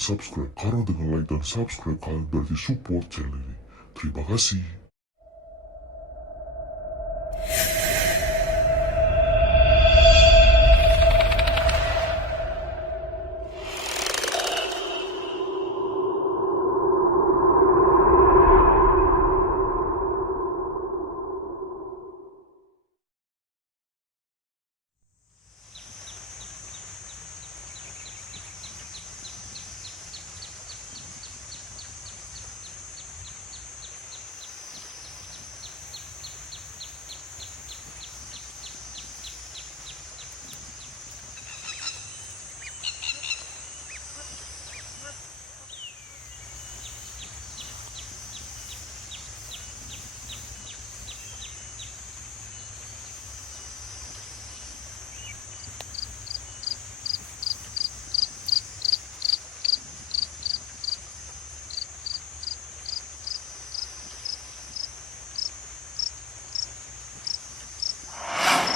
subscribe. Karena dengan like dan subscribe kalian berarti support channel ini. Terima kasih.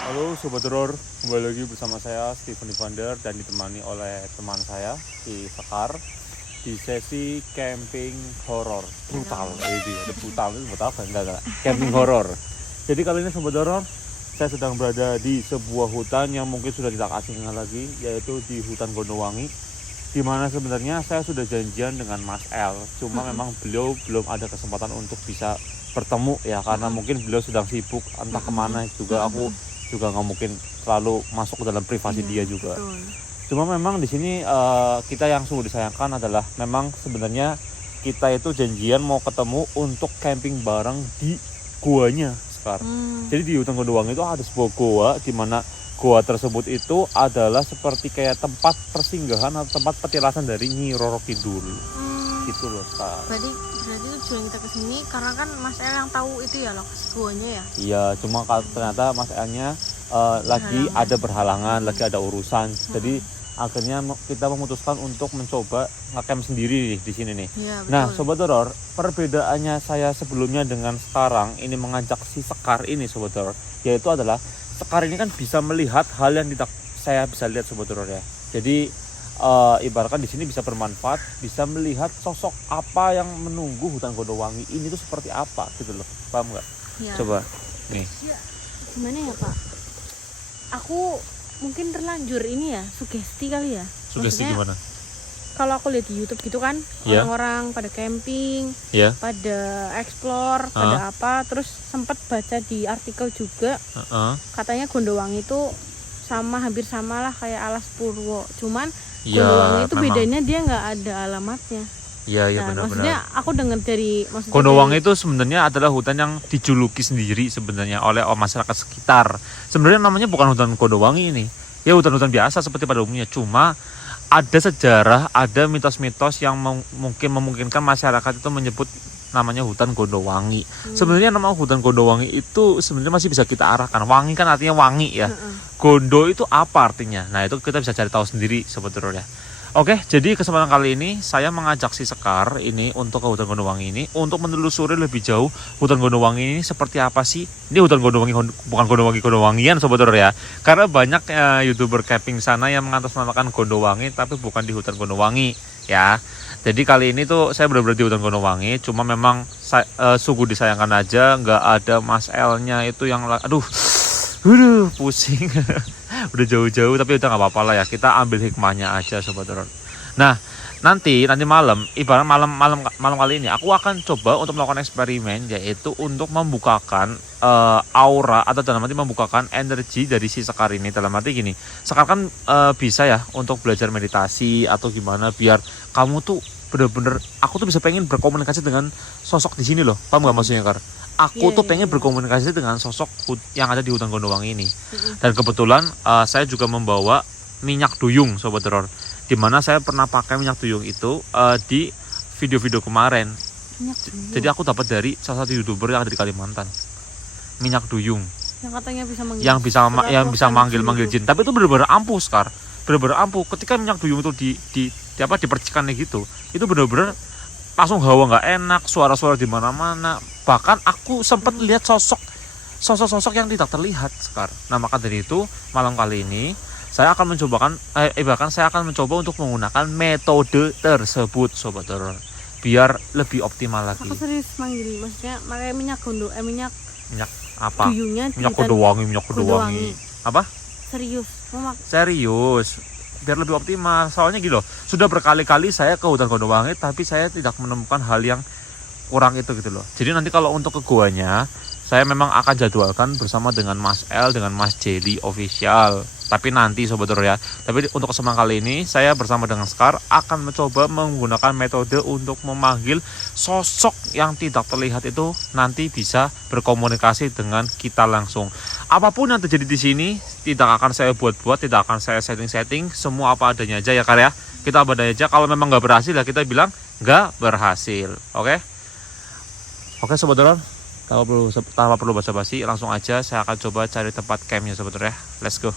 Halo Sobat Horor, kembali lagi bersama saya Steven Evander dan ditemani oleh teman saya si Sekar di sesi camping horor brutal. Ini ada brutal itu buat apa? Enggak. Camping horor. Jadi kali ini Sobat Horor, saya sedang berada di sebuah hutan yang mungkin sudah tidak asing lagi, yaitu di hutan Gondowangi. Di mana sebenarnya saya sudah janjian dengan Mas L, cuma memang beliau belum ada kesempatan untuk bisa bertemu ya, karena mungkin beliau sedang sibuk entah kemana juga. Aku juga nggak mungkin terlalu masuk ke dalam privasi dia juga. Betul. Cuma memang di sini kita yang sungguh disayangkan adalah memang sebenarnya kita itu janjian mau ketemu untuk camping bareng di guanya sekarang. Jadi di hutan Gondowangi itu ada sebuah goa, di mana goa tersebut itu adalah seperti kayak tempat persinggahan atau tempat petilasan dari Nyi Roro Kidul. Gitu loh Sekar. Berarti tujuan kita kesini karena kan Mas El yang tahu itu ya lokasi guanya ya. Iya, cuma ternyata Mas L-nya lagi ada berhalangan, lagi ada urusan. Jadi akhirnya kita memutuskan untuk mencoba ngecamp sendiri di sini nih. Iya, betul. Nah, Sobat Horor, perbedaannya saya sebelumnya dengan sekarang ini mengajak si Sekar ini Sobat Horor, yaitu adalah Sekar ini kan bisa melihat hal yang tidak saya bisa lihat Sobat Horor ya. Jadi ibaratkan di sini bisa bermanfaat, bisa melihat sosok apa yang menunggu hutan Gondowangi ini tuh seperti apa gitu loh, paham nggak? Ya. Coba nih. Ya, gimana ya Pak? Aku mungkin terlanjur ini ya, sugesti kali ya. Sugesti Maksudnya, gimana? kalau aku lihat di YouTube gitu kan, Ya. orang-orang pada camping, Ya. pada explore, pada apa, terus sempat baca di artikel juga, katanya Gondowangi itu hampir sama lah kayak Alas Purwo, cuman Gondowangi itu memang. bedanya dia nggak ada alamatnya. Iya, iya, Nah, benar-benar. maksudnya aku dengar dari Gondowangi itu sebenarnya adalah hutan yang dijuluki sendiri sebenarnya oleh masyarakat sekitar. Sebenarnya namanya bukan hutan Gondowangi ini. Ya hutan-hutan biasa seperti pada umumnya. Cuma ada sejarah, ada mitos-mitos yang mungkin memungkinkan masyarakat itu menyebut namanya hutan Gondowangi. Sebenarnya nama hutan Gondowangi itu sebenarnya masih bisa kita arahkan. Wangi kan artinya wangi ya. Gondo itu apa artinya? Nah, itu kita bisa cari tahu sendiri sebetulnya. Oke, jadi kesempatan kali ini saya mengajak si Sekar ini untuk ke hutan Gondowangi ini untuk menelusuri lebih jauh hutan Gondowangi ini seperti apa sih. Ini hutan Gondowangi, bukan Gondowangi-Gondowangian sobat-sobat ya. Karena banyak YouTuber camping sana yang mengatasnamakan Gondowangi tapi bukan di hutan Gondowangi ya. Jadi kali ini tuh saya benar-benar di hutan Gondowangi, cuma memang sungguh disayangkan aja nggak ada Mas L-nya itu yang pusing. Udah jauh-jauh tapi udah nggak apa-apa lah ya, kita ambil hikmahnya aja sobat horor. Nah nanti malam, ibarat malam kali ini aku akan coba untuk melakukan eksperimen, yaitu untuk membukakan aura atau dalam arti membukakan energi dari si Sekar ini. Dalam arti gini, Sekar kan bisa ya untuk belajar meditasi atau gimana biar kamu tuh bener-bener, aku tuh bisa pengen berkomunikasi dengan sosok di sini loh, paham nggak maksudnya Kar? Aku tuh pengen berkomunikasi dengan sosok yang ada di hutan Gondowangi ini. Dan kebetulan saya juga membawa minyak duyung sobat horor, dimana saya pernah pakai minyak duyung itu di video-video kemarin. Jadi aku dapat dari salah satu YouTuber yang ada di Kalimantan, minyak duyung yang katanya bisa manggil, yang bisa manggil jin. Tapi itu benar-benar ampuh Sekar, benar-benar ampuh. Ketika minyak duyung itu dipercikan gitu, itu benar-benar langsung hawa nggak enak, suara-suara di mana-mana. Bahkan aku sempat lihat sosok yang tidak terlihat Sekar. Nah maka dari itu malam kali ini saya akan bahkan saya akan mencoba untuk menggunakan metode tersebut sobat horor, biar lebih optimal lagi. Aku serius manggil, maksudnya pakai minyak Minyak apa? duyungnya Minyak kudu wangi. Apa? Serius, biar lebih optimal. Soalnya gitu loh, sudah berkali-kali saya ke hutan Gondowangi tapi saya tidak menemukan hal yang kurang itu gitu loh. Jadi nanti kalau untuk ke guanya, saya memang akan jadwalkan bersama dengan Mas L, dengan Mas Jelly official. Tapi nanti sobat horor ya. Tapi untuk kesempatan kali ini saya bersama dengan Scar akan mencoba menggunakan metode untuk memanggil sosok yang tidak terlihat itu, nanti bisa berkomunikasi dengan kita langsung. Apapun yang terjadi di sini tidak akan saya buat-buat, tidak akan saya setting-setting, semua apa adanya aja ya Kar ya. Kita apa adanya aja. Kalau memang nggak berhasil ya kita bilang nggak berhasil. Oke sobat horor. Tanpa perlu basa-basi, langsung aja saya akan coba cari tempat campnya sobat horor ya. Let's go.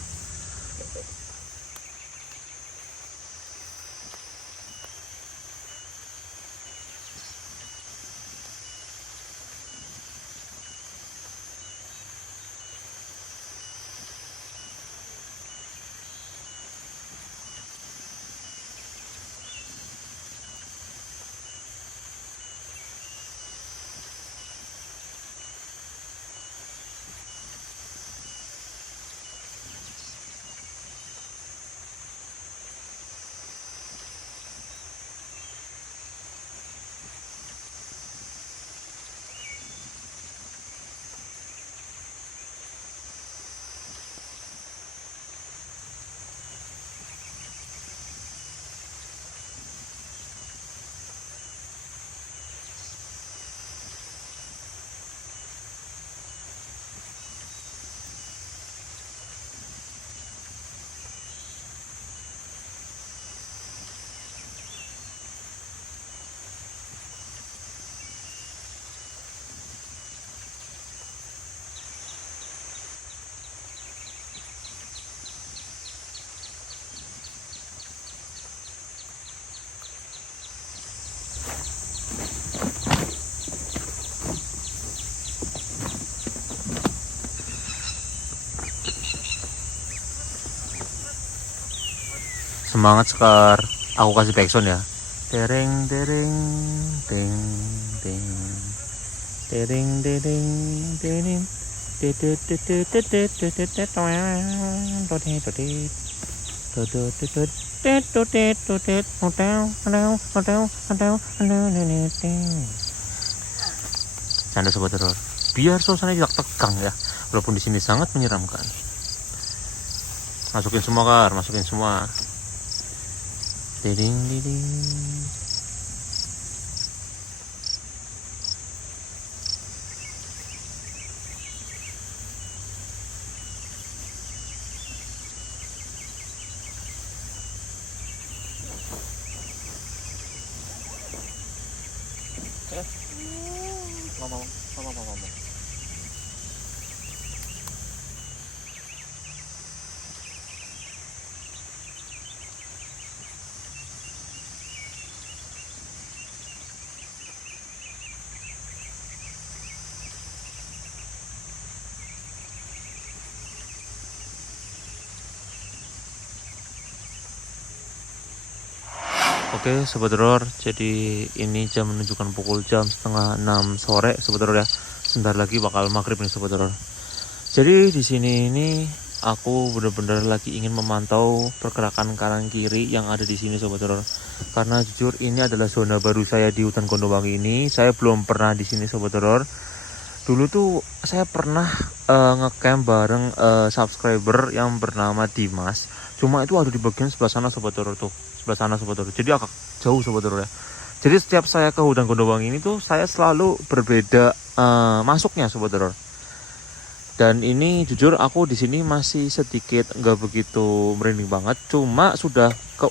Semangat Sekar, aku kasih backsound ya. Tereng tereng ting ting tereng tereng tereng canda sobat horor, biar suasana tidak tegang ya, walaupun di sini sangat menyeramkan. Masukin semua Kar, masukin semua. Ding ding ding. Mama. Oke sobat horor, jadi ini jam menunjukkan pukul jam setengah 6 sore sobat horor ya. Sebentar lagi bakal maghrib nih sobat horor. Jadi di sini ini aku benar-benar lagi ingin memantau pergerakan kanan kiri yang ada di sini sobat horor. Karena jujur ini adalah zona baru saya di hutan Gondowangi ini. Saya belum pernah di sini sobat horor. Dulu tuh saya pernah ngecamp bareng subscriber yang bernama Dimas. Cuma itu ada di bagian sebelah sana sobat horor tuh. Sebelah sana sobat horor. Jadi agak jauh sobat horor ya. Jadi setiap saya ke hutan Gondowangi ini tuh saya selalu berbeda masuknya sobat horor. Dan ini jujur aku di sini masih sedikit nggak begitu merinding banget. Cuma sudah ke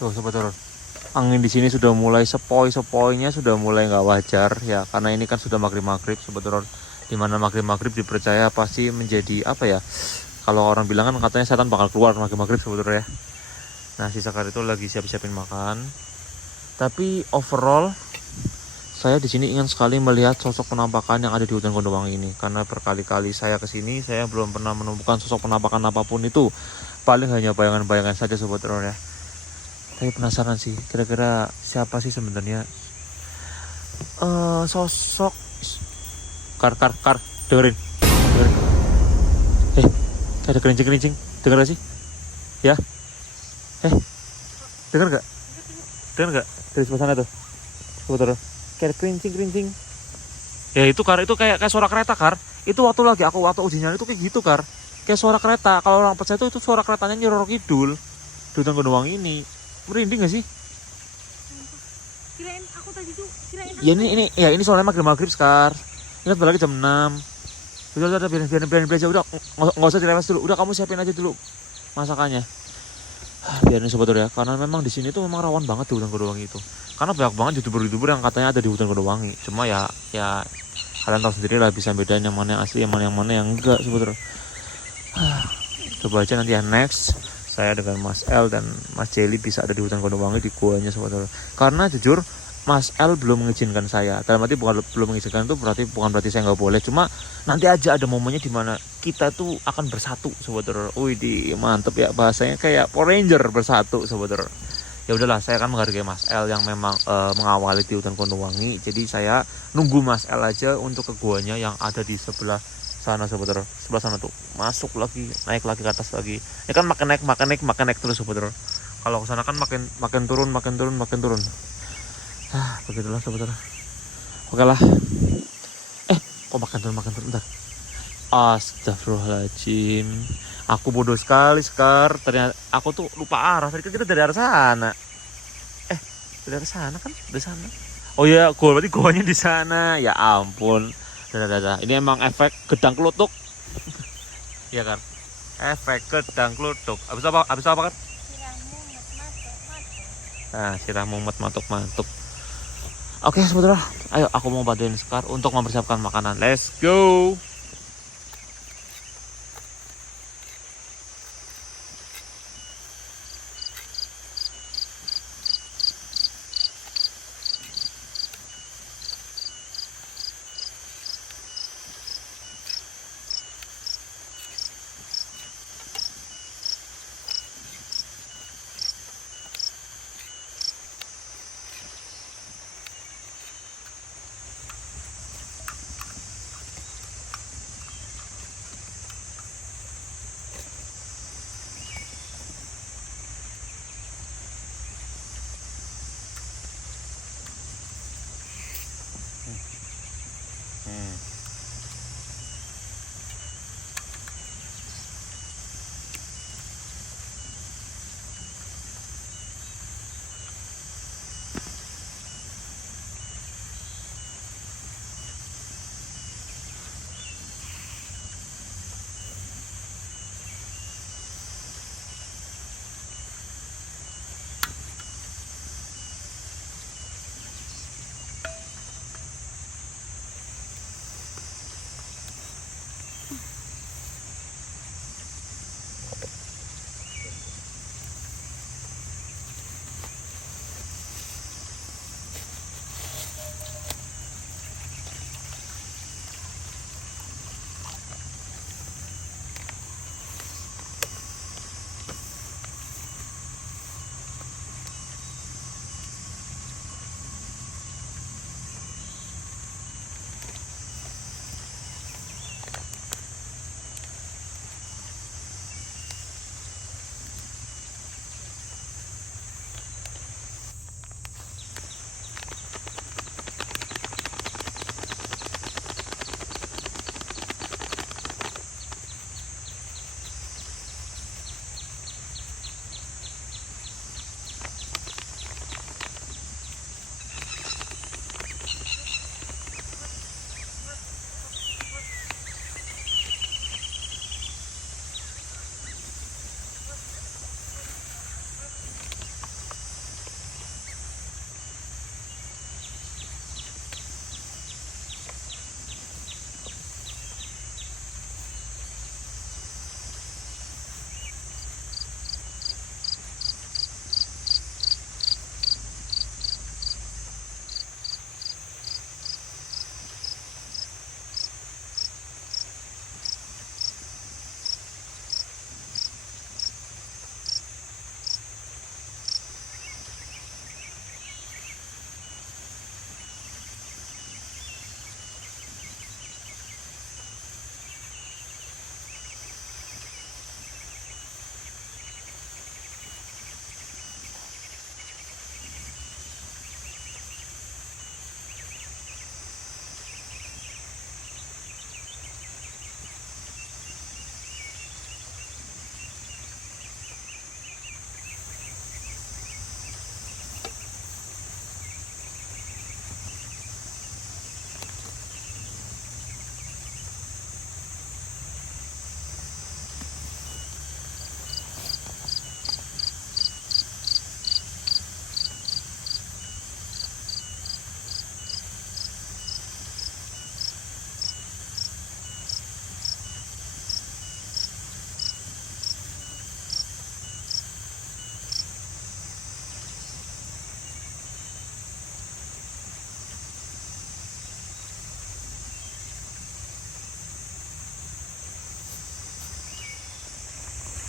tuh sobat horor. Angin di sini sudah mulai sepoi-sepoinya sudah mulai nggak wajar ya, karena ini kan sudah maghrib sobat horor. Dimana maghrib dipercaya pasti menjadi apa ya? Kalau orang bilang kan katanya setan bakal keluar maghrib sobat horor ya. Nah si Sekar itu lagi siap-siapin makan. Tapi overall Saya di sini ingin sekali melihat sosok penampakan yang ada di hutan Gondowangi ini, karena berkali-kali saya ke sini saya belum pernah menemukan sosok penampakan apapun itu. Paling hanya bayangan-bayangan saja sobat horor ya. Tapi penasaran sih, kira-kira siapa sih sebenarnya sosok kar dengerin. Ada kerincing, denger gak sih? Ya, denger gak dari sebelah sana tuh, sobat horor? Kayak kerincing. Ya itu kar, itu kayak suara kereta kar. Itu waktu uji nyali itu kayak gitu kar. Kayak suara kereta. Kalau orang percaya itu suara keretanya Nyiroro Kidul di hutan Gondowangi ini. Merinding gak sih? Kirain aku tadi tuh Ya ini soalnya maghrib Skar. Ingat balik jam 6. Udah biarin belajar, udah nggak usah direwes dulu. Udah kamu siapin aja dulu masakannya. Biarin sobat horor ya, karena memang di sini tuh memang rawan banget di hutan Gondowangi itu. Karena banyak banget youtuber yang katanya ada di hutan Gondowangi. Cuma ya kalian tahu sendiri lah, bisa bedain yang mana yang asli, yang mana yang enggak sobat horor. Coba aja nanti ya next saya dengan Mas L dan Mas Jelly bisa ada di hutan Gondowangi di guanya sobat horor. Karena jujur Mas L belum mengizinkan saya. Dalam arti belum mengizinkan itu bukan berarti saya nggak boleh. Cuma nanti aja ada momennya di mana kita tuh akan bersatu sobat horor. Wih, mantep ya bahasanya, kayak Power Ranger bersatu sobat horor. Ya udahlah, saya akan menghargai Mas L yang memang mengawali di hutan Gondowangi. Jadi saya nunggu Mas L aja untuk ke guanya yang ada di sebelah sana sobat horor. Sebelah sana tuh masuk lagi, naik lagi ke atas lagi. Ya kan makin naik terus sobat horor. Kalau ke sana kan makin turun. Begitulah sobat horor. Oke lah. Kok makan turun bentar. Astagfirullahaladzim. Aku bodoh sekali Skar. Ternyata aku tuh lupa arah. Tadi kita dari arah sana. Dari arah sana kan? Dari sana. Oh iya, berarti goanya di sana. Ya ampun. Dadah. Ini emang efek gedang kelutuk. Iya kan? Efek gedang kelutuk. Abis apa kan? Sirah mumet matuk. Oke, saudara, ayo aku mau bantuin Skar untuk mempersiapkan makanan. Let's go.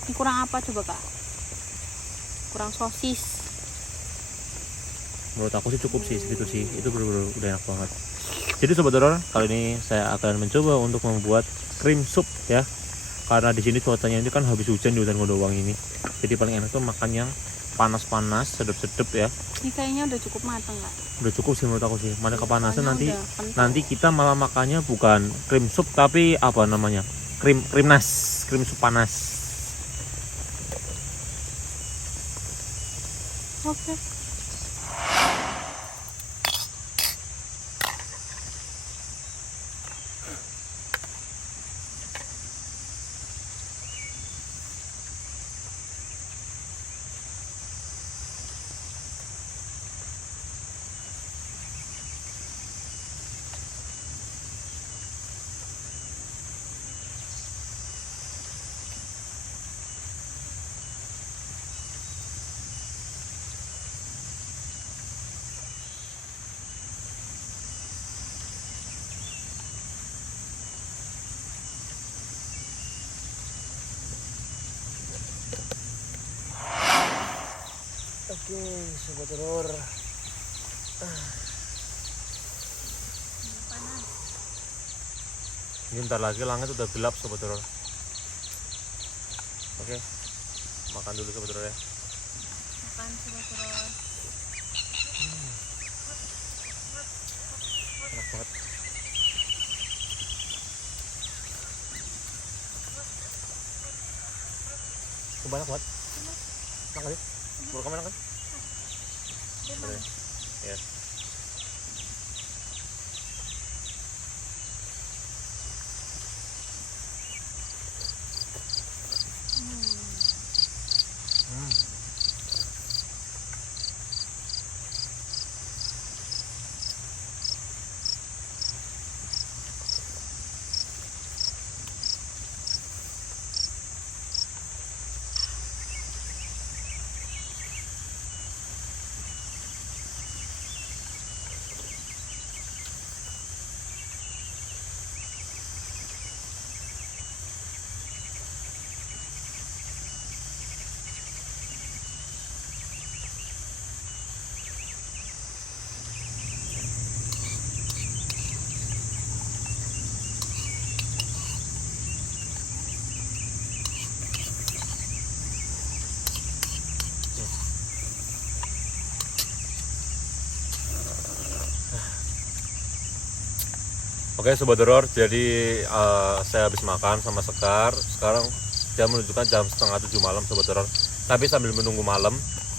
Ini kurang apa coba kak? Kurang sosis. Menurut aku sih cukup sih segitu sih, itu bener-bener udah enak banget. Jadi sobat horor, kali ini saya akan mencoba untuk membuat krim sup ya, karena di sini cuacanya ini kan habis hujan di hutan Gondowangi ini, jadi paling enak tuh makan yang panas-panas, sedep-sedep ya. Ini kayaknya udah cukup matang kak. Udah cukup sih menurut aku sih, mana kepanasan Soalnya nanti udah kental. nanti kita malah makannya bukan krim sup tapi apa namanya, krim sup panas. Oke. Oke, sobat horor. Ini bentar lagi langit udah gelap sobat horor. Oke, makan dulu sobat horor ya. Makan sobat horor. Enak banget. Banyak banget. Makan ya. Baru kamu kan? Boleh. Ya. Oke sobat horor, jadi saya habis makan sama Sekar. Sekarang jam menunjukkan jam 6:30 malam sobat horor. Tapi sambil menunggu malam,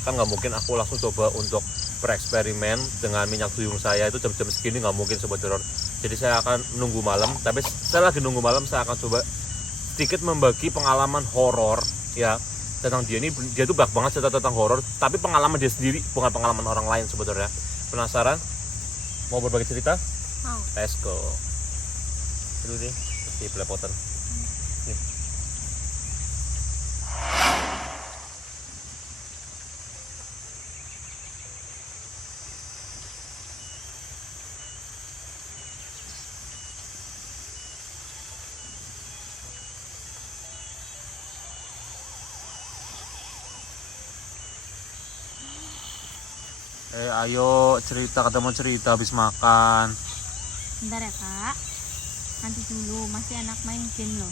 kan nggak mungkin aku langsung coba untuk bereksperimen dengan minyak duyung saya itu jam-jam segini, nggak mungkin sobat horor. Jadi saya akan menunggu malam. Tapi setelah lagi nunggu malam, saya akan coba sedikit membagi pengalaman horor ya tentang dia ini. Dia tuh banyak banget cerita tentang horor, tapi pengalaman dia sendiri, bukan pengalaman orang lain sobat horor ya. Penasaran? Mau berbagi cerita? Mau. Let's go. Itu sih, di belepotan. Ayo cerita, ketemu cerita habis makan. Bentar ya kak. Nanti dulu, masih enak main game loh.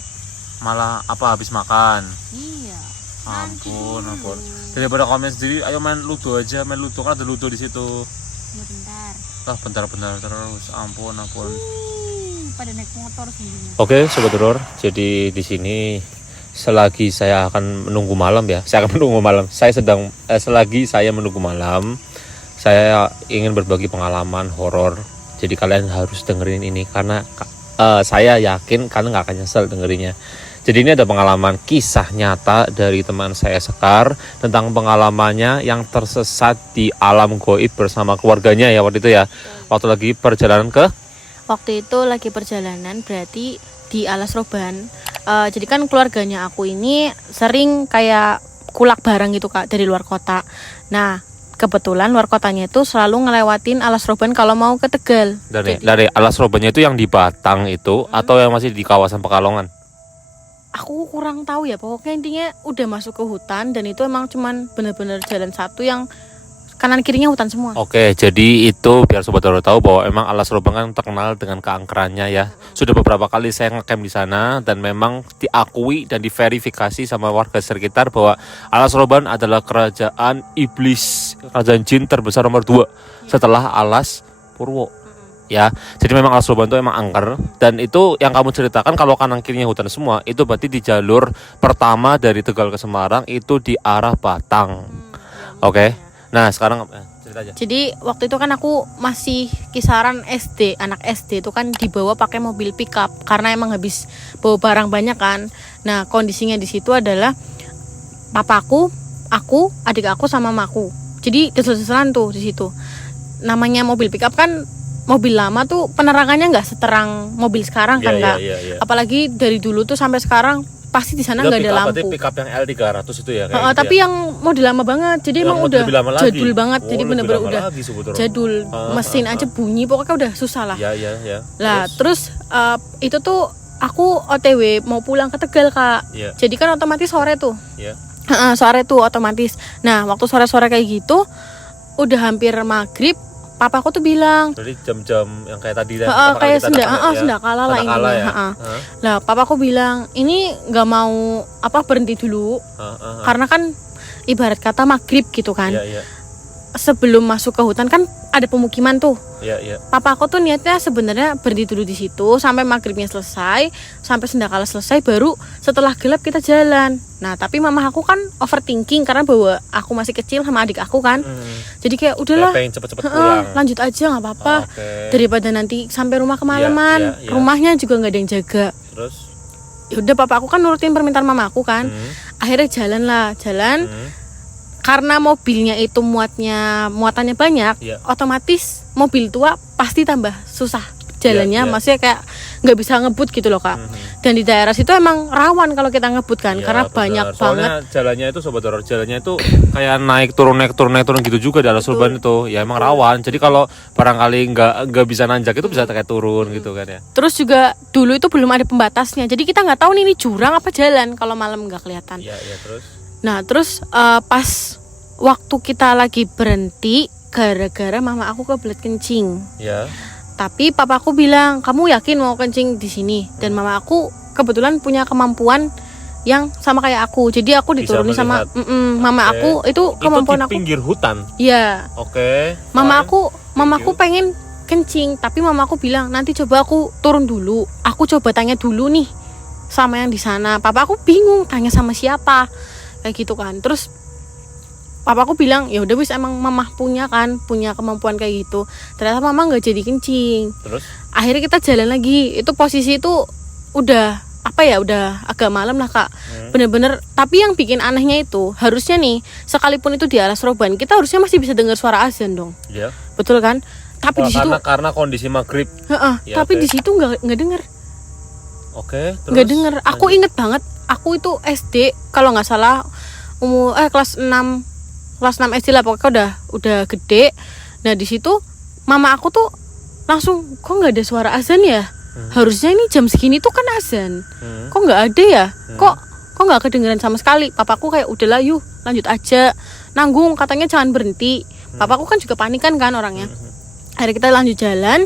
Malah apa habis makan? Iya. Ampun, ampun. Daripada komen sendiri, ayo main ludo aja, main ludo kan ada ludo di situ. Ya bentar. Bentar terus. Ampun. Pada naik motor sendiri. Oke, sobat horor. Jadi di sini selagi saya akan menunggu malam ya. Selagi saya menunggu malam, saya ingin berbagi pengalaman horor. Jadi kalian harus dengerin ini karena saya yakin kalian nggak akan nyesel dengerinnya. Jadi ini ada pengalaman kisah nyata dari teman saya Sekar tentang pengalamannya yang tersesat di alam goib bersama keluarganya ya waktu itu ya. Waktu lagi perjalanan ke? Waktu itu lagi perjalanan berarti di Alas Roban. Jadi kan keluarganya aku ini sering kayak kulak barang gitu kak dari luar kota. Nah kebetulan luar kotanya itu selalu ngelewatin Alas Roban kalau mau ke Tegal. Dari Alas Robannya itu yang di Batang itu atau yang masih di kawasan Pekalongan? aku kurang tahu ya, pokoknya intinya udah masuk ke hutan dan itu emang cuman bener-bener jalan satu yang kanan kirinya hutan semua. Oke, jadi itu biar Sobat Horor tahu bahwa emang Alas Roban kan terkenal dengan keangkerannya ya. Sudah beberapa kali saya ngecamp di sana dan memang diakui dan diverifikasi sama warga sekitar bahwa Alas Roban adalah kerajaan iblis, kerajaan jin terbesar nomor 2 setelah Alas Purwo. Ya, jadi memang Alas Roban itu emang angker dan itu yang kamu ceritakan kalau kanan kirinya hutan semua itu berarti di jalur pertama dari Tegal ke Semarang itu di arah Batang. Oke. Nah sekarang cerita aja. Jadi waktu itu kan aku masih kisaran SD, anak SD itu kan dibawa pakai mobil pickup karena emang habis bawa barang banyak kan. Nah kondisinya di situ adalah papaku, aku, adik aku sama mamaku. Jadi desel-deselan tuh di situ. Namanya mobil pickup kan mobil lama tuh penerangannya nggak seterang mobil sekarang kan Kak. Apalagi dari dulu tuh sampai sekarang pasti di sana nggak ada lampu. Berarti pickup yang L300 itu ya? Tapi yang model lama banget, jadi emang udah jadul banget, jadi bener-bener udah jadul. Mesin aja bunyi, pokoknya udah susah lah. Lah terus itu tuh aku OTW mau pulang ke Tegal Kak. Jadi kan otomatis sore tuh. Sore tuh otomatis. Nah waktu sore-sore kayak gitu, udah hampir maghrib. Papaku tuh bilang, jadi jam-jam yang kayak tadi kayak sendakala lah intinya. Ya? Lah papaku bilang ini nggak mau berhenti dulu, karena kan ibarat kata maghrib gitu kan. Sebelum masuk ke hutan kan ada pemukiman tuh. Papaku tuh niatnya sebenarnya berhenti dulu di situ sampai maghribnya selesai, sampai sendakala selesai, baru setelah gelap kita jalan. Nah tapi mama aku kan overthinking karena bawa aku masih kecil sama adik aku kan. Jadi kayak udahlah, cepet-cepet pulang. lanjut aja nggak apa-apa. Daripada nanti sampai rumah kemalaman, rumahnya juga nggak ada yang jaga. Terus? Ya udah papa aku kan nurutin permintaan mama aku kan. Akhirnya jalan. Karena mobilnya itu muatannya banyak, otomatis mobil tua pasti tambah susah jalannya, maksudnya kayak nggak bisa ngebut gitu loh Kak. Dan di daerah situ emang rawan kalau kita ngebut kan, karena banyak soalnya banget. Jalannya itu Sobat Horor, jalannya itu kayak naik turun gitu juga di Alas Roban itu, ya emang rawan. Jadi kalau barangkali nggak bisa nanjak itu bisa kayak turun gitu kan ya. Terus juga dulu itu belum ada pembatasnya, jadi kita nggak tahu nih ini jurang apa jalan kalau malam nggak kelihatan. Terus. Nah terus pas waktu kita lagi berhenti gara-gara mama aku kebelet kencing. Tapi papaku bilang, kamu yakin mau kencing di sini? Dan mama aku kebetulan punya kemampuan yang sama kayak aku. Jadi aku dituruni sama mama aku itu kemampuan itu di pinggir hutan. Iya. Mama aku pengen kencing, tapi mama aku bilang nanti coba aku turun dulu. Aku coba tanya dulu nih sama yang di sana. Papa aku bingung tanya sama siapa. Kayak gitu kan. Terus papaku bilang ya udah wis emang mama punya kemampuan kayak gitu. Ternyata mama nggak jadi kencing. Terus akhirnya kita jalan lagi. Itu posisi itu udah udah agak malam lah Kak. Bener-bener. Tapi yang bikin anehnya itu harusnya nih sekalipun itu di Alas Roban kita harusnya masih bisa dengar suara azan dong. Iya. Betul kan? Tapi di situ karena kondisi maghrib. Tapi di situ nggak dengar. Terus Nggak dengar. Aku inget banget. Aku itu SD kalau nggak salah kelas 6 SD lah, pokoknya udah gede. Nah di situ mama aku tuh langsung, kok nggak ada suara azan ya? Harusnya ini jam segini tuh kan azan. Kok nggak ada ya? Kok nggak kedengeran sama sekali? Papaku kayak udahlah yuk lanjut aja. Nanggung katanya jangan berhenti. Papaku kan juga panikan kan orangnya. Akhirnya kita lanjut jalan.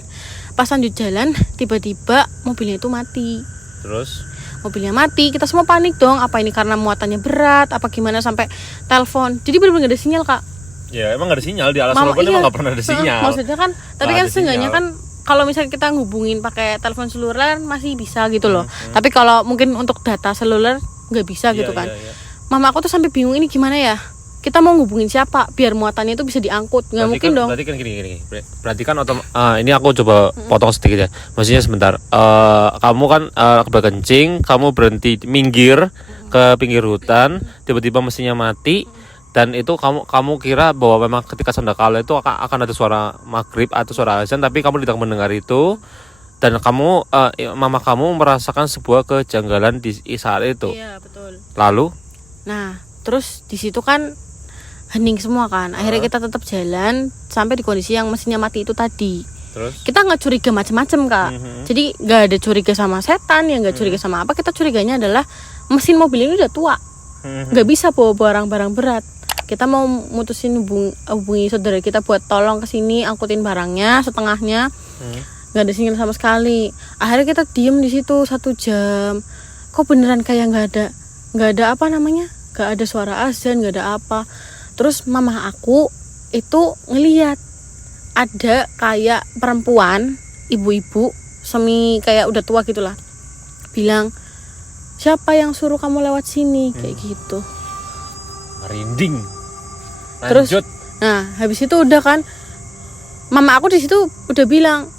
Pas lanjut jalan tiba-tiba mobilnya itu mati. Terus mobilnya mati, kita semua panik dong. Apa ini karena muatannya berat? Apa gimana sampai telepon? Jadi benar-benar gak ada sinyal Kak. Ya emang gak ada sinyal di Alas Roban, emang gak pernah ada sinyal. Maksudnya kan, tapi kan seenggaknya kan kalau misalnya kita ngubungin pakai telepon seluler masih bisa gitu loh. Tapi kalau mungkin untuk data seluler nggak bisa gitu kan. Mama aku tuh sampai bingung ini gimana ya? Kita mau ngubungin siapa biar muatannya itu bisa diangkut? Nggak mungkin dong. Berarti kan gini. Berarti kan ini aku coba potong sedikit ya. Maksudnya sebentar. Kamu kan kencing, kamu berhenti minggir ke pinggir hutan, tiba-tiba mesinnya mati, dan itu kamu kira bahwa memang ketika sandakala itu akan ada suara maghrib atau suara azan, tapi kamu tidak mendengar itu, dan mama kamu merasakan sebuah kejanggalan di saat itu. Iya betul. Lalu? Nah terus di situ kan hening semua kan. Akhirnya kita tetap jalan sampai di kondisi yang mesinnya mati itu tadi. Terus? Kita nggak curiga macam-macam Kak. Jadi nggak ada curiga sama setan, ya nggak curiga sama apa. Kita curiganya adalah mesin mobil ini udah tua, nggak bisa bawa barang-barang berat. Kita mau mutusin hubungi saudara kita buat tolong kesini angkutin barangnya setengahnya, nggak ada sinyal sama sekali. Akhirnya kita diem di situ 1 jam. Kok beneran kayak nggak ada apa namanya, nggak ada suara azan, nggak ada apa. Terus mama aku itu ngelihat ada kayak perempuan, ibu-ibu semi kayak udah tua gitulah, bilang siapa yang suruh kamu lewat sini, kayak gitu. Merinding. Terus, nah habis itu udah kan, mama aku di situ udah bilang,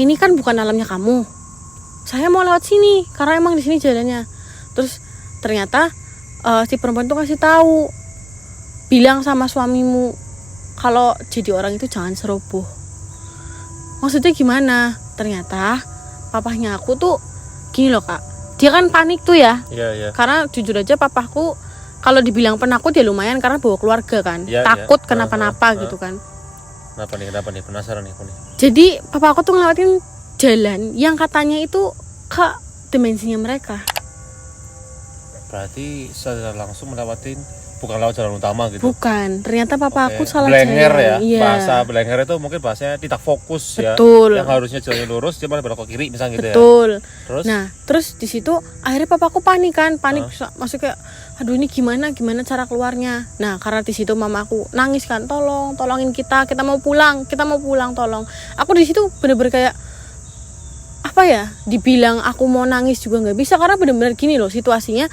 ini kan bukan alamnya kamu, saya mau lewat sini karena emang di sini jalannya. Terus ternyata si perempuan tuh kasih tahu, bilang sama suamimu kalau jadi orang itu jangan ceroboh. Maksudnya gimana? Ternyata papahnya aku tuh gini loh kak, dia kan panik tuh ya. Iya. Karena jujur aja papaku kalau dibilang penakut ya lumayan karena bawa keluarga kan, takut kenapa-napa gitu kan. Kenapa nih? Penasaran nih aku nih. Jadi papa aku tuh ngelewatin jalan yang katanya itu ke dimensinya mereka. Berarti secara langsung melewatin, bukan lewat jalan utama gitu. Bukan, ternyata papa aku salah Blenger jalan. ya. Iya. Bahasa blenger itu mungkin bahasanya tidak fokus. Betul. Ya. Yang harusnya jalannya lurus dia malah belok ke kiri misalnya gitu ya. Betul. Terus? Nah, terus di situ akhirnya papa aku panik, masuk kayak aduh ini gimana cara keluarnya. Nah, karena di situ mama aku nangis kan, tolongin kita mau pulang, tolong. Aku di situ bener-bener kayak apa ya? Dibilang aku mau nangis juga nggak bisa karena bener-bener gini loh situasinya.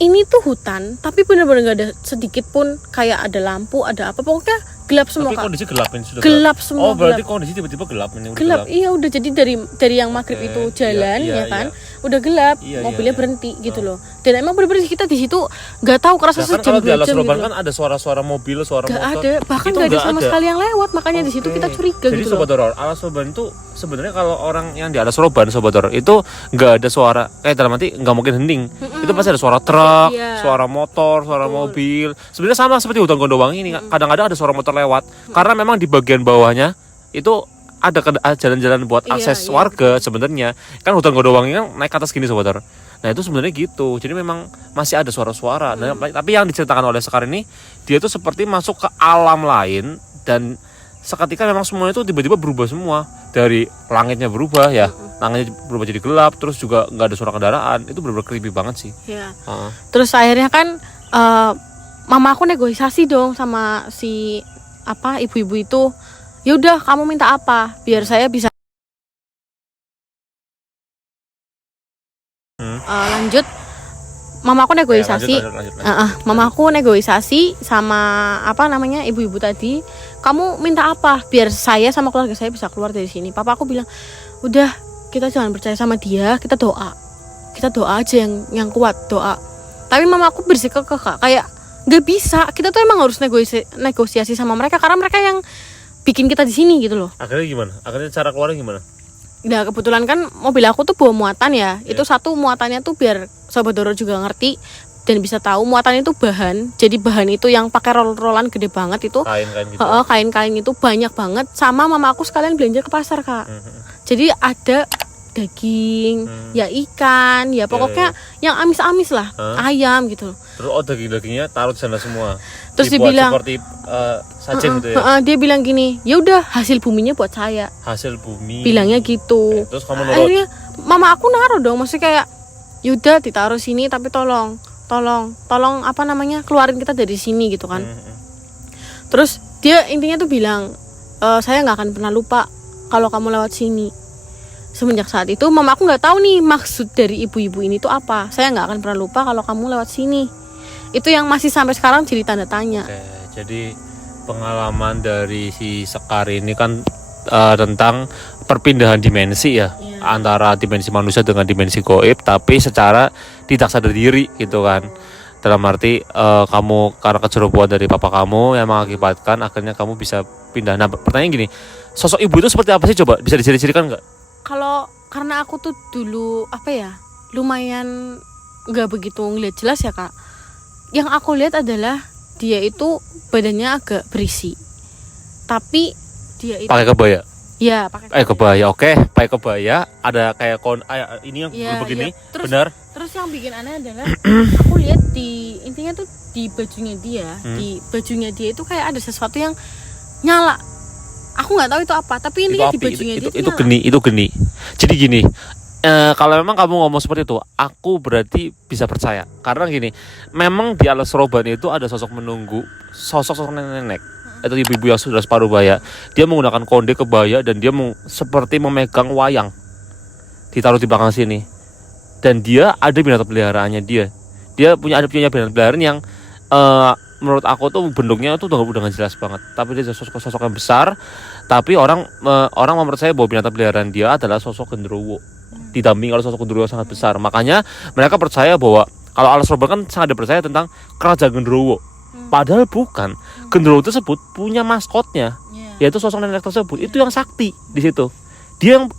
Ini tuh hutan, tapi bener-bener gak ada sedikit pun kayak ada lampu, ada apa, pokoknya gelap semua. Tapi kondisi gelap ini sudah gelap semua. Oh berarti gelap. kondisi tiba-tiba gelap ini udah Gelap, iya udah jadi dari yang maghrib itu jalan iya, ya kan, udah gelap, mobilnya berhenti gitu loh. Dan emang bener-bener kita di situ nggak tahu kerasa kan sejam kalau di 2 alas jam Roban gitu. kan ada suara-suara mobil, suara Gak motor. ada, bahkan Itu gak ada nggak sama sekali yang lewat, makanya di situ kita curiga Jadi gitu loh. Sobat Horor, alas Roban itu sebenarnya kalau orang yang di alas Roban Sobat Horor itu nggak ada suara, dalam arti nggak mungkin hening. Itu pasti ada suara truk, Iya. suara motor, suara mobil. Sebenarnya sama seperti hutan Gondowangi ini, kadang-kadang ada suara motor lewat. Karena memang di bagian bawahnya itu ada jalan-jalan buat akses warga sebenarnya. Kan hutan Gondowangi kan naik ke atas gini Sobat Horor. Nah itu sebenarnya gitu. Jadi memang masih ada suara-suara. Nah, tapi yang diceritakan oleh Sekar ini, dia tuh seperti masuk ke alam lain dan seketika memang semuanya itu tiba-tiba berubah semua. Dari langitnya berubah ya, langitnya berubah jadi gelap, terus juga nggak ada suara kendaraan. Itu benar-benar creepy banget sih. Ya. Terus akhirnya kan mama aku negosiasi dong sama si ibu-ibu itu. Ya udah kamu minta apa biar saya bisa lanjut. Mama aku negosiasi. Lanjut. Mama aku negosiasi sama ibu-ibu tadi. Kamu minta apa biar saya sama keluarga saya bisa keluar dari sini. Papa aku bilang, udah kita jangan percaya sama dia, kita doa aja yang kuat, doa. Tapi mama aku bersikeras kayak nggak bisa. Kita tuh emang harus negosiasi sama mereka karena mereka yang bikin kita di sini gitu loh. Akhirnya gimana? Akhirnya cara keluarnya gimana? Nah kebetulan kan mobil aku tuh bawa muatan ya. Itu satu muatannya tuh biar Sobat Horor juga ngerti dan bisa tahu muatannya itu bahan. Jadi bahan itu yang pakai roll-rollan gede banget itu. Kain-kain gitu. Kain-kain itu banyak banget. Sama mama aku sekalian belanja ke pasar kak. Jadi ada daging, ya ikan, ya pokoknya yang amis-amis lah, ayam gitu. Terus daging-dagingnya taruh di sana semua. Terus Dibuat dibilang seperti sajen gitu ya. Dia bilang gini, ya udah hasil buminya buat saya. Hasil bumi. Bilangnya gitu. Terus kamu nurut. Akhirnya mama aku naruh dong, maksudnya kayak yaudah ditaruh sini tapi tolong keluarin kita dari sini gitu kan. Terus dia intinya tuh bilang saya nggak akan pernah lupa kalau kamu lewat sini. Semenjak saat itu mama aku nggak tahu nih maksud dari ibu-ibu ini tuh apa. Saya nggak akan pernah lupa kalau kamu lewat sini. Itu yang masih sampai sekarang jadi tanda tanya. Oke, jadi pengalaman dari si Sekar ini kan tentang perpindahan dimensi ya, antara dimensi manusia dengan dimensi gaib, tapi secara tidak sadar diri gitu kan. Dalam arti kamu karena kecerobohan dari papa kamu yang mengakibatkan akhirnya kamu bisa pindah. Nah pertanyaan gini, sosok ibu itu seperti apa sih, coba bisa diciri-cirikan nggak? Karena aku tuh dulu lumayan nggak begitu ngeliat jelas ya kak. Yang aku lihat adalah dia itu badannya agak berisi, tapi dia itu Pakai kebaya? Ya, pakai Kebaya, oke, pakai kebaya, ada kayak ini yang Iya, begini, iya. Terus- benar? Terus yang bikin aneh adalah aku lihat di intinya tuh di bajunya dia, di bajunya dia itu kayak ada sesuatu yang nyala. Aku nggak tahu itu apa, tapi Itu intinya di api, bajunya dia itu nyala. geni. Jadi gini, kalau memang kamu ngomong seperti itu, aku berarti bisa percaya. Karena gini, memang di alas roban itu ada sosok menunggu, sosok nenek-nenek atau ibu-ibu yang sudah separuh baya. Dia menggunakan konde kebaya dan dia seperti memegang wayang, ditaruh di belakang sini. Dan dia ada binatang peliharaannya dia. Dia punya binatang peliharaan yang menurut aku tuh bentuknya tuh udah nggak jelas banget. Tapi dia sosok yang besar. Tapi orang mempercayai bahwa binatang peliharaan dia adalah sosok genderuwo. Didampingi oleh sosok genderuwo sangat besar. Makanya mereka percaya bahwa kalau alas roban kan sangat dipercaya tentang kerajaan genderuwo. Padahal bukan. Genderuwo tersebut punya maskotnya, yaitu sosok nenek tersebut. Itu yang sakti di situ.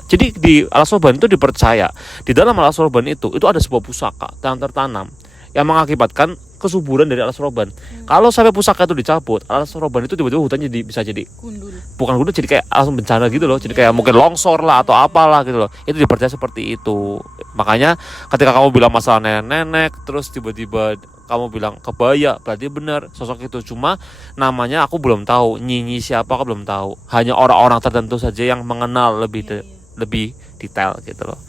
Jadi di alas roban itu dipercaya di dalam alas roban itu ada sebuah pusaka yang tertanam yang mengakibatkan kesuburan dari alas roban. Kalau sampai pusaka itu dicabut, alas roban itu tiba-tiba hutannya bisa jadi Gundul. bukan gundul, jadi kayak langsung bencana gitu loh. Jadi kayak mungkin longsor lah atau apalah gitu loh. Itu dipercaya seperti itu. Makanya ketika kamu bilang masalah nenek-nenek, terus tiba-tiba kamu bilang kebaya, berarti benar sosok itu. Cuma namanya aku belum tahu, Nyinyi siapa aku belum tahu. Hanya orang-orang tertentu saja yang mengenal lebih detail gitu loh.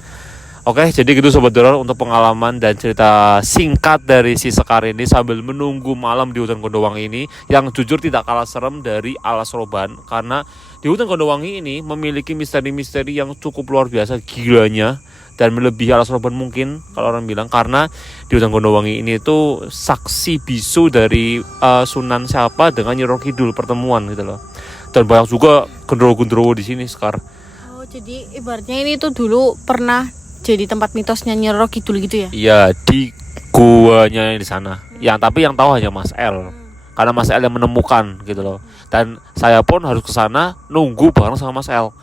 Oke, jadi gitu Sobat Doror untuk pengalaman dan cerita singkat dari si Sekar ini sambil menunggu malam di hutan Gondowangi ini, yang jujur tidak kalah serem dari alas roban. Karena di hutan Gondowangi ini memiliki misteri-misteri yang cukup luar biasa gilanya dan melebihi alas roban mungkin kalau orang bilang. Karena di hutan Gondowangi ini itu saksi bisu dari Sunan siapa dengan Nyi Roro Kidul pertemuan gitu loh. Dan banyak juga genderuwo-genderuwo di sini Sekar. Oh, jadi ibaratnya ini tuh dulu pernah jadi tempat mitosnya Nyi Roro Kidul gitu ya? Iya, di guanya di sana. Tapi yang tahu hanya Mas L. Karena Mas L yang menemukan gitu loh. Dan saya pun harus ke sana nunggu bareng sama Mas L.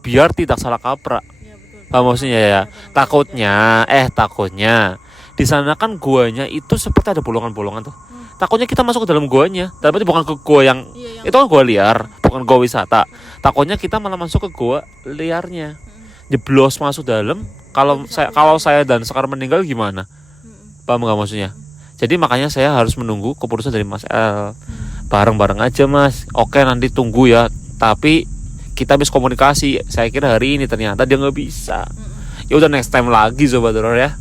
Biar tidak salah kaprah. Iya, betul. Maksudnya ya. Takutnya di sana kan guanya itu seperti ada bolongan-bolongan tuh. Takutnya kita masuk ke dalam guanya. Tapi itu bukan ke gua yang itu kan gua liar, bukan gua wisata. Takutnya kita malah masuk ke gua liarnya. Jeblos masuk dalam, kalau saya dan Sekar meninggal gimana? Paham nggak maksudnya? Jadi makanya saya harus menunggu keputusan dari Mas L. Bareng-bareng aja Mas. Oke, nanti tunggu ya. Tapi kita habis komunikasi. Saya kira hari ini, ternyata dia nggak bisa. Ya udah, next time lagi Sobat Doror ya.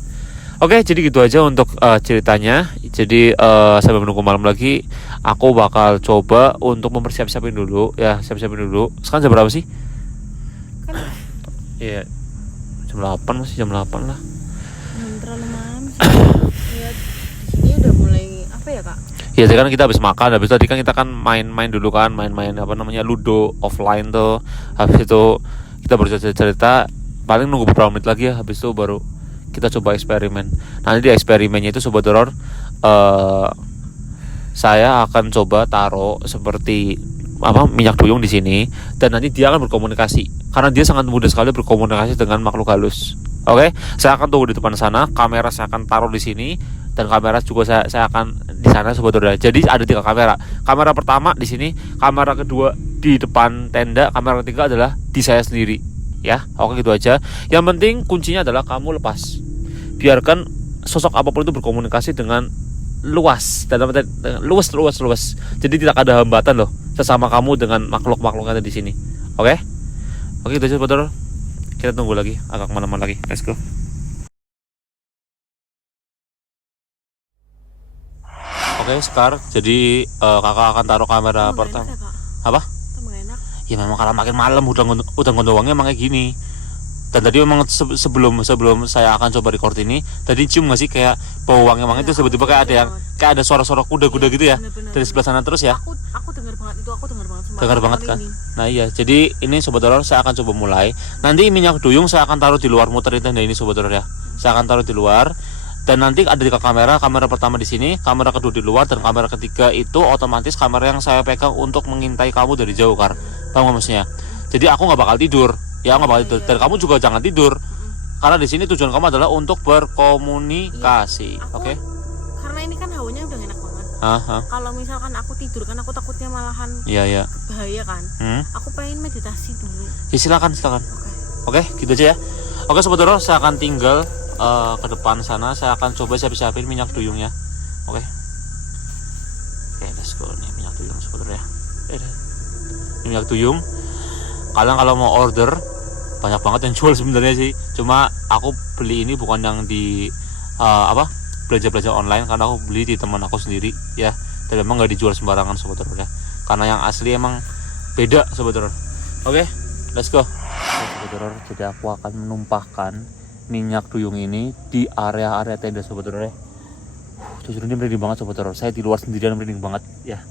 Oke, jadi gitu aja untuk ceritanya. Jadi sambil menunggu malam lagi, aku bakal coba untuk mempersiapin dulu ya, siapin dulu. Sekarang jam berapa sih? Iya, jam 8 masih jam 8 lah. Belum terlalu malam sih. Ya, di sini udah mulai apa ya Kak? Ya tadi kan kita habis makan, habis tadi kan kita kan main dulu kan, main apa namanya ludo offline tuh. Habis itu kita baru cerita, paling nunggu beberapa menit lagi ya, habis itu baru kita coba eksperimen. Nanti di eksperimennya itu Sobat Doror, saya akan coba taruh seperti minyak duyung di sini, dan nanti dia akan berkomunikasi karena dia sangat mudah sekali berkomunikasi dengan makhluk halus. Oke, saya akan tunggu di depan sana, kamera saya akan taruh di sini, dan kamera juga saya akan di sana Sobat Doror. Jadi ada 3 kamera. Kamera pertama di sini, kamera kedua di depan tenda, kamera ketiga adalah di saya sendiri. Ya, oke gitu aja. Yang penting kuncinya adalah kamu lepas. Biarkan sosok apapun itu berkomunikasi dengan luas, luas. Jadi tidak ada hambatan loh sesama kamu dengan makhluk-makhluk yang ada di sini. Oke gitu aja Sobat Doror. Kita tunggu lagi, agak kemana-mana lagi. Let's go. Oke, Sekar. Jadi kakak akan taruh kamera pertama. Apa? Tambah enak. Ya memang kalau makin malam hutan Gondowangi emang kayak gini. Dan tadi memang sebelum saya akan coba record ini, tadi cium nggak sih kayak bau wangi itu tiba-tiba kayak ada suara-suara kuda-kuda gitu ya, bener. dari sebelah sana terus ya. Aku dengar banget itu, Dengar banget kan. Nah iya, jadi ini Sobat Doror saya akan coba mulai. Nanti minyak duyung saya akan taruh di luar, muterin tenda ini Sobat Doror ya. Saya akan taruh di luar. Dan nanti ada 3 kamera pertama di sini, kamera kedua di luar, dan kamera ketiga itu otomatis kamera yang saya pegang untuk mengintai kamu dari jauh, Kar. Paham nggak maksudnya? Jadi aku nggak bakal tidur. Ya nggak bakal tidur. Dan kamu juga jangan tidur. Karena di sini tujuan kamu adalah untuk berkomunikasi. Oke? Karena ini kan hawanya udah enak banget. Kalau misalkan aku tidur kan aku takutnya malahan Iya. bahaya kan. Aku pengen meditasi dulu. Ya silakan. Oke, gitu aja ya. Oke Sobat Horor, saya akan tinggal ke depan sana. Saya akan coba siapin minyak duyungnya. Oke, let's go nih minyak duyung Sobat Horor ya. Ini minyak duyung. Kalian kalau mau order banyak banget yang jual sebenarnya sih. Cuma aku beli ini bukan yang di belanja online, karena aku beli di teman aku sendiri ya. Dan memang nggak dijual sembarangan Sobat Horor ya. Karena yang asli emang beda Sobat Horor. Oke, let's go. Sobat Horor, jadi aku akan menumpahkan minyak duyung ini di area tenda Sobat Horor ya. Jujur ini merinding banget Sobat Horor. Saya di luar sendirian merinding banget ya.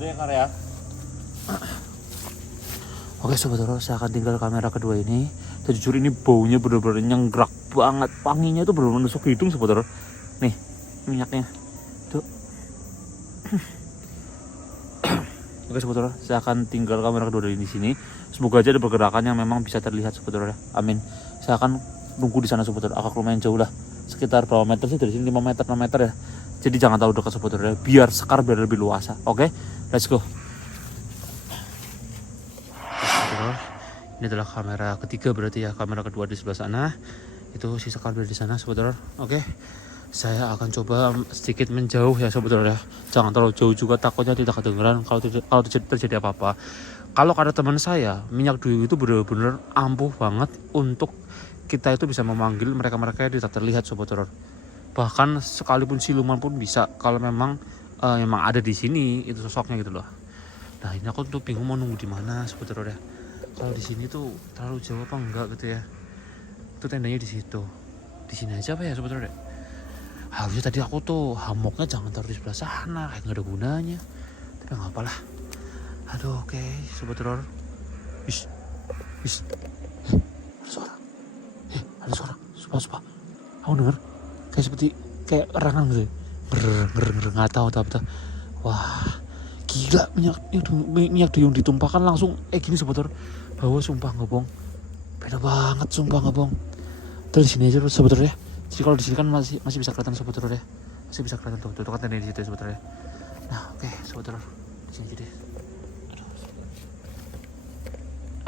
Udah ya Kar ya. Oke Sobat Horor, saya akan tinggal kamera kedua ini. Dan jujur ini baunya bener-bener nyengrak banget. Wanginya itu bener-bener nusuk hidung Sobat Horor. Nih minyaknya tuh. Oke Sobat Horor, saya akan tinggal kamera kedua dari sini. Semoga aja ada pergerakan yang memang bisa terlihat Sobat Horor ya. Amin. Saya akan nunggu di sana Sobat Horor. Agak lumayan jauh lah. Sekitar berapa meter sih dari sini? 5 meter, 6 meter ya. Jadi jangan terlalu dekat Sobat Horor ya. Biar sekar biar lebih luasa. Oke, let's go. Ini adalah kamera ketiga berarti ya. Kamera kedua di sebelah sana. Itu si sekar di sana Sobat Horor. Oke. Saya akan coba sedikit menjauh ya Sobat Horor ya. Jangan terlalu jauh juga, takutnya tidak kedengeran kalau terjadi apa-apa. Kalau kata teman saya, minyak duyung itu benar-benar ampuh banget untuk kita itu bisa memanggil mereka-mereka yang tidak terlihat Sobat Horor. Bahkan sekalipun siluman pun bisa, kalau memang ada di sini itu sosoknya gitu loh. Nah ini aku tuh bingung mau nunggu di mana Sobat Horor ya. Kalau di sini tuh terlalu jauh apa enggak gitu ya. Itu tendanya di situ. Di sini aja apa ya Sobat Horor ya. Harusnya tadi aku tuh hamoknya jangan taruh di sebelah sana, kayak nggak ada gunanya. Tapi nggak apalah. Aduh, oke Sobat Horor. Bis. Ada suara. Sumpah. Aku denger kayak seperti kayak erangan gitu. Nger nggak tahu apa. Wah, gila minyak duyung ditumpahkan langsung gini Sobat Horor. Bau sumpah nggak bohong. Beda banget sumpah nggak bohong. Terus di sini aja Sobat Horor ya. Jadi kalau di sini kan masih bisa kelihatan Sobat Horor ya. Masih bisa kelihatan tuh kan tenda di situ ya Sobat Horor ya. Nah, oke Sobat Horor. Di sini aja deh.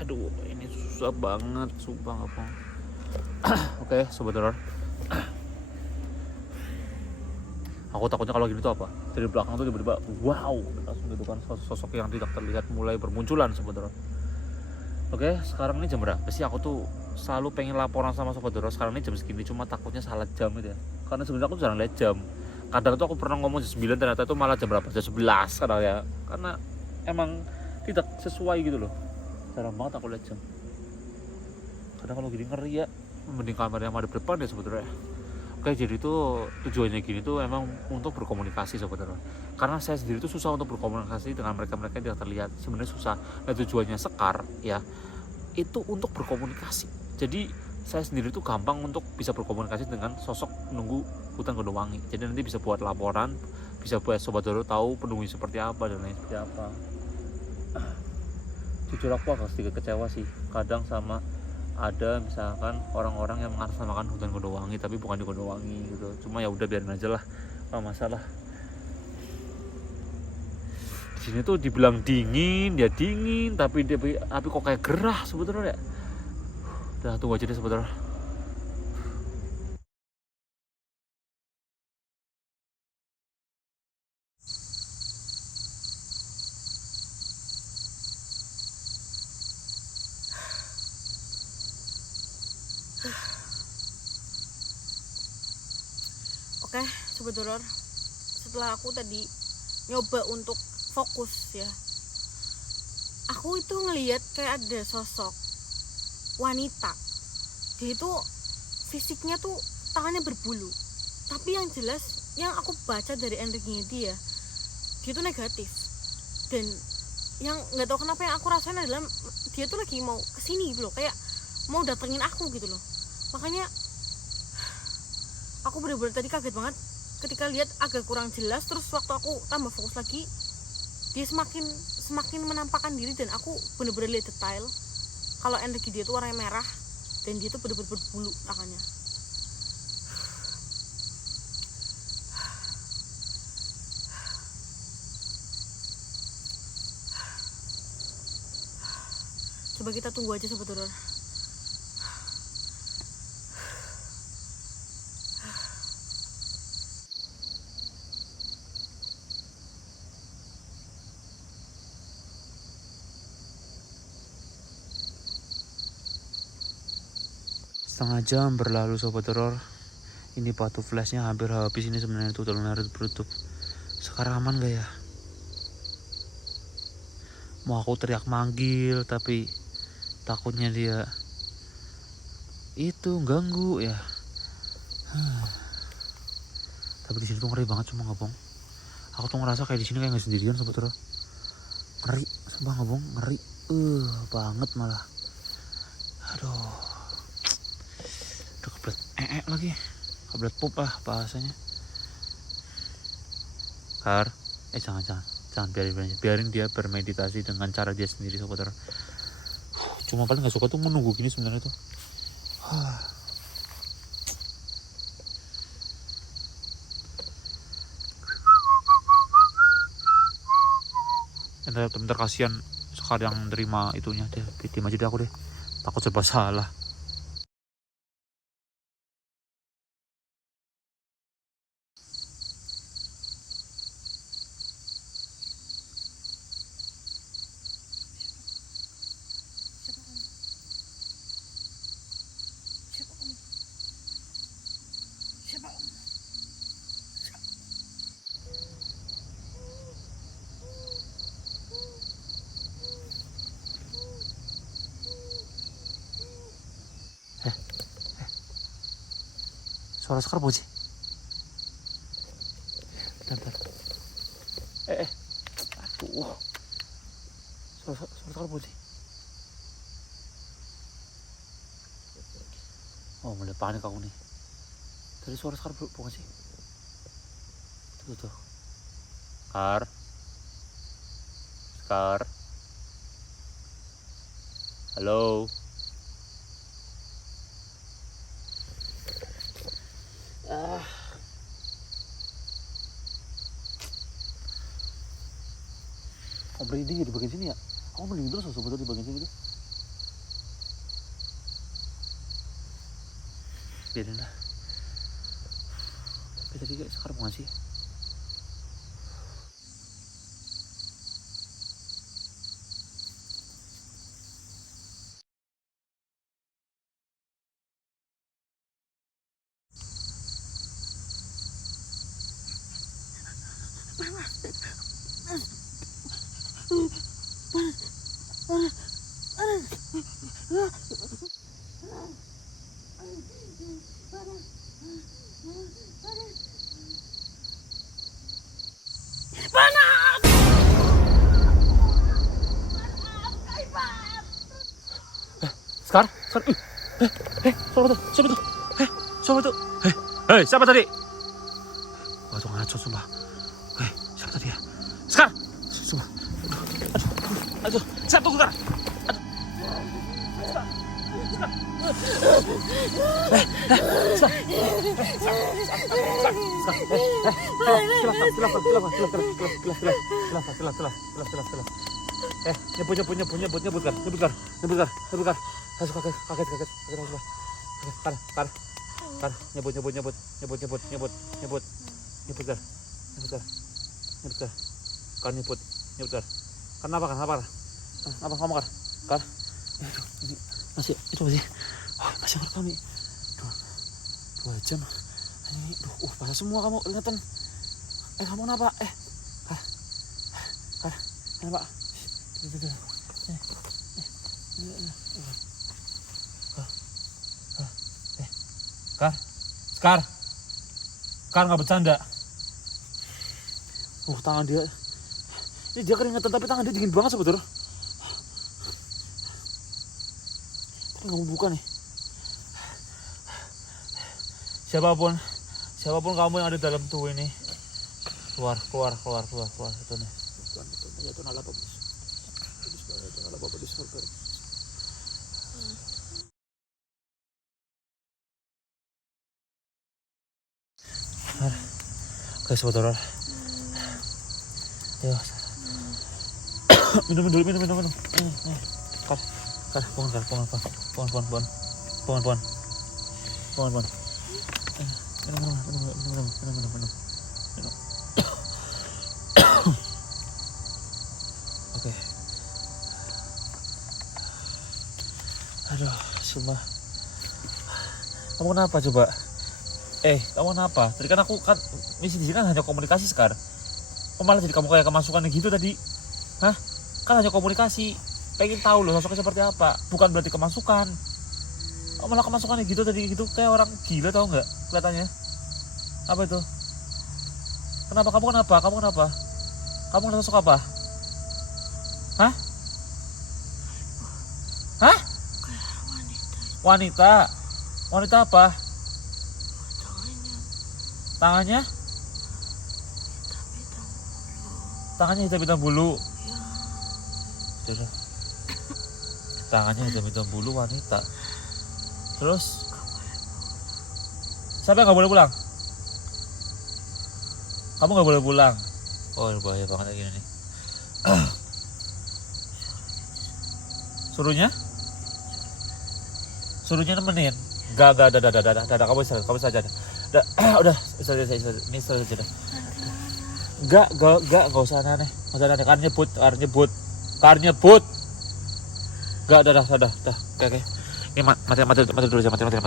Aduh, ini susah banget sumpah nggak bohong. Oke Sobat Horor. Aku takutnya kalau gini tuh apa? Dari belakang tuh tiba-tiba wow, langsung gitu kan sosok yang tidak terlihat mulai bermunculan Sobat Horor. Oke, sekarang ini jam berapa sih? Aku tuh selalu pengen laporan sama Sobat Horor. Sekarang ini jam segini, cuma takutnya salah jam gitu ya. Karena sebenarnya aku jarang lihat jam. Kadang tuh aku pernah ngomong jam 9, ternyata itu malah jam berapa? Jam 11 kadang ya. Karena emang tidak sesuai gitu loh. Jarang banget aku lihat jam. Kadang kalau gini ngeri ya. Mending kamera yang ada di depan ya Sobat Horor ya. Oke, jadi tuh tujuannya gini tuh emang untuk berkomunikasi Sobat Horor. Karena saya sendiri tuh susah untuk berkomunikasi dengan mereka-mereka yang tidak terlihat. Sebenarnya susah. Nah tujuannya sekar ya itu untuk berkomunikasi. Jadi saya sendiri tuh gampang untuk bisa berkomunikasi dengan sosok penunggu hutan Gondowangi. Jadi nanti bisa buat laporan, bisa buat Sobat Horor tahu penunggunya seperti apa dan lain seperti apa. Jujur aku agak sedikit kecewa sih kadang sama ada misalkan orang-orang yang mengatasnamakan hutan Gondowangi tapi bukan di Gondowangi gitu. Cuma ya udah biarin aja lah, nggak masalah. Di sini tuh dibilang dingin, ya dingin, tapi kok kayak gerah sebetulnya ya. Udah tunggu aja deh sebetulnya. Oke, Sobat Horor, setelah aku tadi nyoba untuk fokus ya, aku itu ngelihat kayak ada sosok wanita. Dia itu fisiknya tuh tangannya berbulu, tapi yang jelas yang aku baca dari energinya dia dia tuh negatif. Dan yang nggak tahu kenapa yang aku rasain adalah dia tuh lagi mau kesini gitu loh, kayak mau datengin aku gitu loh. Makanya aku bener-bener tadi kaget banget ketika lihat agak kurang jelas, terus waktu aku tambah fokus lagi dia semakin menampakkan diri, dan aku bener-bener lihat detail kalau energi dia tuh warnanya merah dan dia tuh bener-bener berbulu tangannya. Coba kita tunggu aja sobat horor. Setengah jam berlalu sobat horor. Ini batu flashnya hampir habis ini sebenarnya, tutorial harus berutup. Sekarang aman gak ya? Mau aku teriak manggil tapi takutnya dia itu ganggu ya. Tapi di sini tuh ngeri banget, cuma ngabong. Aku tuh ngerasa kayak di sini kayak nggak sendirian sobat horor. Ngeri, sumpah ngabong, ngeri banget malah. Aduh, udah kebelet lagi, kebelet pup lah bahasanya. Jangan biarin dia bermeditasi dengan cara dia sendiri sobat horor. Cuma paling nggak suka tuh menunggu gini sebenarnya tuh. Bentar kasihan sekarang yang nerima itunya deh, bikin aja deh aku deh, takut serba salah. Suara Sekar Boji. Bentar. Aduh. Suara Sekar Boji. Oh, mulai panik aku nih. Tadi suara Sekar bukan sih? Tuh. Sekar. Halo. Kok merinding ya di bagian sini ya? Aku merinding terus sobat di bagian sini tuh. Biarin lah. Tapi tadi kayak Sekar bukan sih? Sekar. Siapa tadi? Waduh, ngaco sumpah. Siapa tadi ya? Sekar. Sumpah. Aduh, siapa tuh, Sekar? Nyebut Kar. Kaget. Kar, nyebut Kar. Kenapa? Kenapa kamu, Kar? Ini masih masih merekam nih. 2 jam. Ini basah semua kamu, ingatan. Kamu kenapa? Kar, kenapa? Kar nggak bercanda. Tangan dia Ini dia keringetan tapi tangan dia dingin banget sebetulnya. Tapi nggak mau buka nih. Siapapun kamu yang ada dalam tubuh ini, keluar itu nih. Ya Tuhan Allah Bapa di surga. Oke saudara, ya minum. Kar, pohon. Minum. Oke. Aduh, sumpah. Kamu kenapa coba? Kamu kenapa? Tadi kan aku kan misi di sini kan hanya komunikasi sekarang. Kok malah jadi kamu kayak kemasukan gitu tadi? Hah? Kan hanya komunikasi. Pengen tahu loh sosoknya seperti apa. Bukan berarti kemasukan. Oh, malah kemasukannya gitu tadi gitu kayak orang gila tau nggak kelihatannya? Apa itu? Kenapa? Kamu kena sosok apa? Hah? Wanita apa? Tangannya hitam bulu. Tangannya hitam bulu wanita. Terus siapa yang nggak boleh pulang? Kamu nggak boleh pulang. Oh bahaya banget kayak gini nih. Suruhnya nemenin. Gak ada kamu saja. Udah ini saja dah. Enggak usah aneh. Kar nyebut. Enggak udah. Oke. Ini mati dulu. Enggak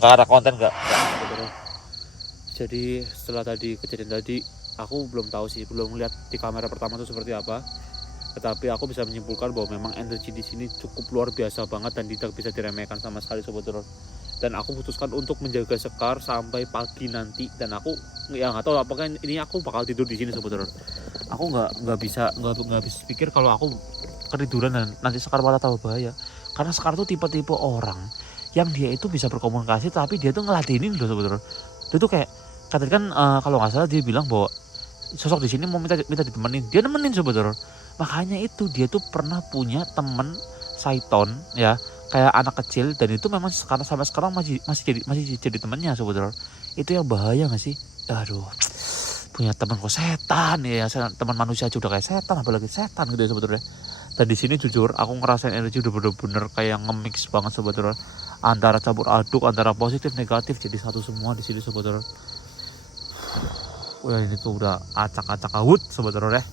ada konten. Jadi setelah kejadian tadi, aku belum tahu sih, belum lihat di kamera pertama itu seperti apa. Tetapi aku bisa menyimpulkan bahwa memang energi di sini cukup luar biasa banget dan tidak bisa diremehkan sama sekali Sobat Horor. Dan aku putuskan untuk menjaga Sekar sampai pagi nanti, dan aku nggak tahu apakah ini aku bakal tidur di sini Sobat Horor. Aku nggak bisa pikir kalau aku ketiduran dan nanti Sekar malah tahu bahaya. Karena Sekar tuh tipe-tipe orang yang dia itu bisa berkomunikasi tapi dia tuh ngeladenin loh Sobat Horor. Dia tuh kayak kan kalau nggak salah dia bilang bahwa sosok di sini mau minta ditemenin, dia nemenin Sobat Horor. Makanya itu dia tuh pernah punya temen Saiton ya, kayak anak kecil, dan itu memang sekarang sampai sekarang masih jadi temannya Sobat Horor. Itu yang bahaya nggak sih? Aduh, punya teman kok setan ya, teman manusia aja udah kayak setan, apalagi setan gitu ya Sobat Horor. Dan di sini jujur aku ngerasain energi udah bener-bener kayak nge-mix banget Sobat Horor, antara campur aduk antara positif negatif jadi satu semua di sini Sobat Horor. Wah ini tuh udah acak-acak awut Sobat Horor ya.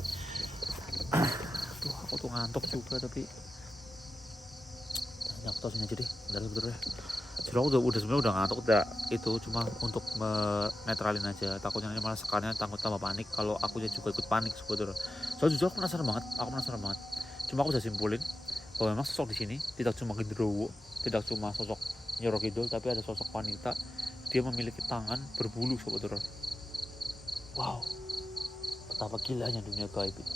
Tuh aku tuh ngantuk juga tapi aku tahu sini aja deh, bentar Sobat Horor ya. Jadi aku udah sebenarnya udah ngantuk itu cuma untuk menetralin aja, takutnya ini malah sekarangnya tambah panik kalau akunya juga ikut panik Sobat Horor. Soalnya jujur aku penasaran banget. Cuma aku bisa simpulin bahwa memang sosok di sini tidak cuma genderuwo, tidak cuma sosok Nyiro Kidul, tapi ada sosok wanita. Dia memiliki tangan berbulu Sobat Horor. Wow, betapa gilanya dunia gaib itu.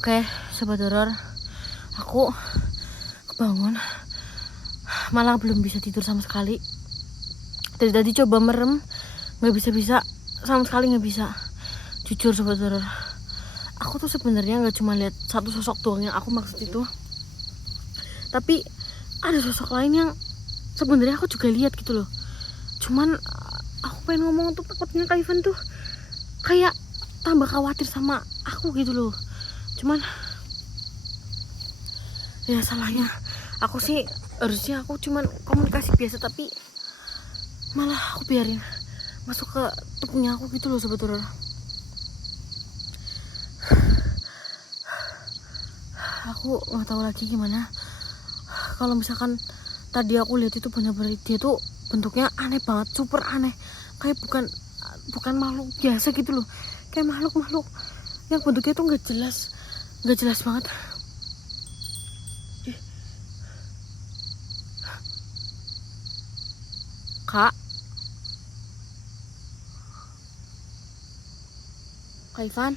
Oke, Sobat Horor, aku kebangun, malah belum bisa tidur sama sekali. Dari tadi coba merem, nggak bisa sama sekali, nggak bisa. Jujur Sobat Horor, aku tuh sebenarnya nggak cuma lihat satu sosok doang yang aku maksud itu, tapi ada sosok lain yang sebenarnya aku juga lihat gitu loh. Cuman aku pengen ngomong tuh, takutnya Kak Ivan tuh kayak tambah khawatir sama aku gitu loh. Cuman ya salahnya aku sih, harusnya aku cuman komunikasi biasa, tapi malah aku biarin masuk ke tubuhnya aku gitu loh Sobat Horor. Aku nggak tahu lagi gimana. Kalau misalkan tadi aku lihat itu benar-benar dia tuh bentuknya aneh banget, super aneh, kayak bukan makhluk biasa gitu loh, kayak makhluk yang bentuknya tuh nggak jelas banget. Ih. Kak Ivan,